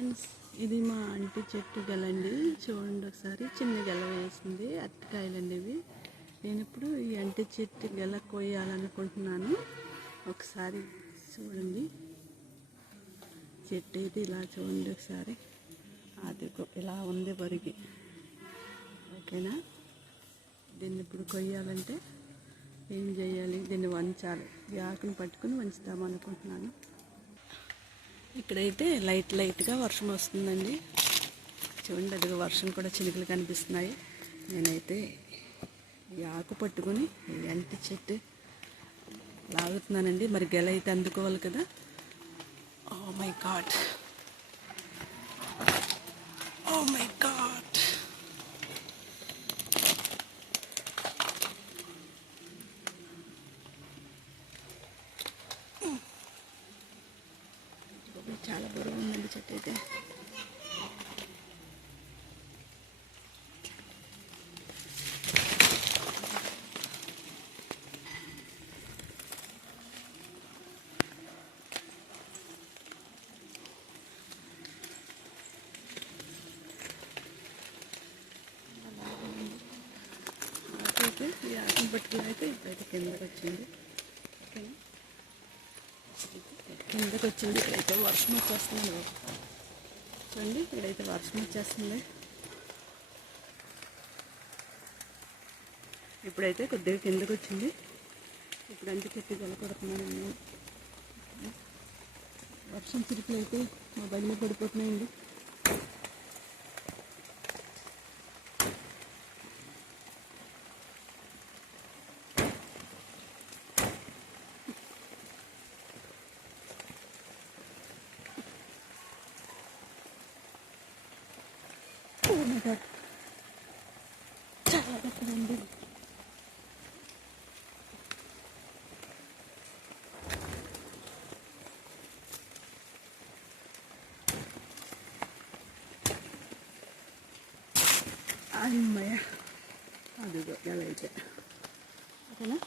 Friends, ఇది మా aunty చెట్టు గెలండి. చూడండి ఒకసారి, చిన్న గెల వేసింది. అరటికాయలండి ఇవి. నేను ఇప్పుడు ఈ ఆంటీ చెట్టు గెల కొయ్యాలనుకుంటున్నాను. ఒకసారి చూడండి, చెట్టు అయితే ఇలా చూడండి ఒకసారి. అది ఇలా ఉంది వరిగి. ఓకేనా? దీన్ని ఇప్పుడు కొయ్యాలంటే ఏం చేయాలి? దీన్ని వంచాలి. ఈ ఆకుని పట్టుకుని వంచుతాం అనుకుంటున్నాను. ఇక్కడైతే లైట్గా వర్షం వస్తుందండి. చూడండి, అదిగో వర్షం కూడా చినుకులు కనిపిస్తున్నాయి. నేనైతే ఈ ఆకు పట్టుకుని ఈ అంటి చెట్టు లాగుతున్నానండి. మరి గెల అయితే అందుకోవాలి కదా. Oh my God, oh my God. చాలా బరువు ఉందండి చెట్టు అయితే. ఈ ఆకుని పట్టుకుని అయితే ఇప్పుడైతే కిందకి వచ్చింది. ఓకేనా? కిందకి వచ్చింది. ఇక్కడైతే వర్షం వచ్చేస్తుంది. చూడండి, ఇక్కడైతే వర్షం వచ్చేస్తుంది. ఇప్పుడైతే కొద్దిగా కిందకి వచ్చింది. ఇప్పుడు అంటి చెట్టు గెల కొడుతున్నాను నేను. వర్షం చిరుకులు అయితే మొబైల్ మీద పడిపోతున్నాయండి. చాలా గట్టిదండి. అమ్మయ్య, అదిగో ఎలా అయితే. ఓకేనా?